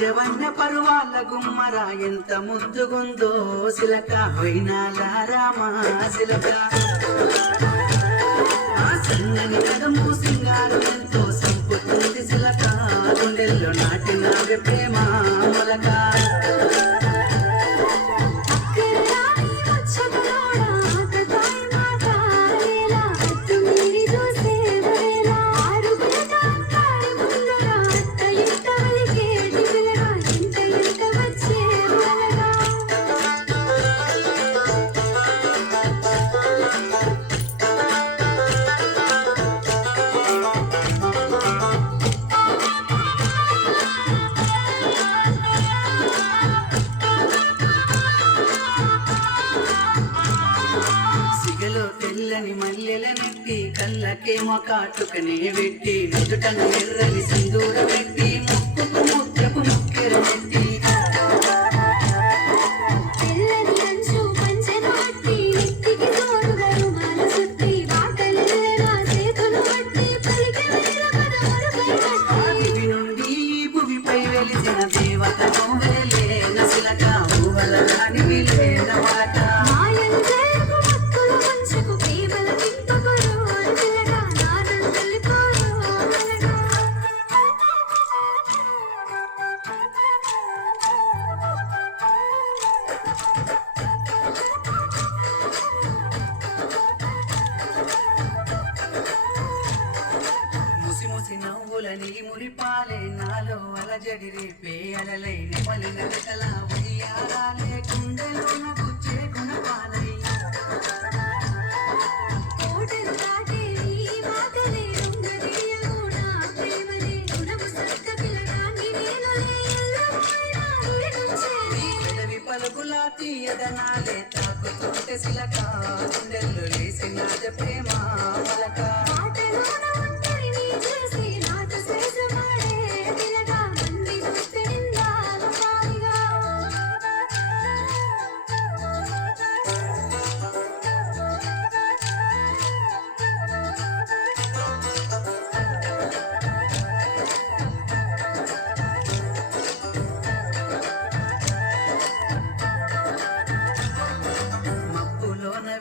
జవన్న పరువాల గుమ్మరా ఎంత ముద్దుగుందో సిలక వైనాల రామా సిలక సన్నని నడుము సింగారు ఎంతో సంపుతుంది సిలక గుండెల్లో నాటిన ప్రేమ మొలక తెల్లని మల్లెల నెట్టి కళ్ళకేమో కాటుకనే పెట్టి నుదుటను ఎర్రని సింధూర పెట్టి ముక్కుకు ముద్రపు ముక్కెర పెట్టి భూమి నుండి భూమిపై వెలిసిన దేవత నోవేలే నసిలక ఊవల రాని విలేన మాట నవ్వులని మురిపాలే నాలో అలజడి రేపే అలలై నెమలి నడకల ఉయ్యారాలే గుండెలోన గుచ్చే గుణపాలై పెదవి పలుకులా తీయదనాలే తాకుతుంటే సిలక గుండెల్లో లేసినాద ప్రేమ మొలక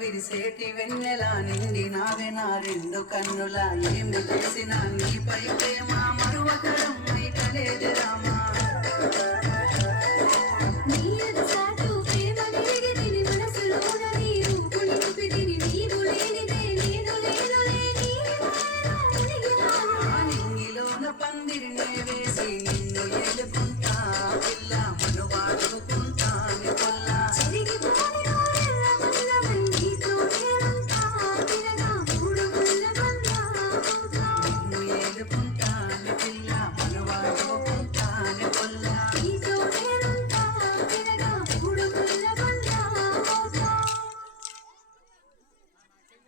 విరిసేటి వెన్నెలా నిండి నావే నా రెండు కన్నులా ఏమి చేసినా నీపై ప్రేమ మరువతరం మైకలేదు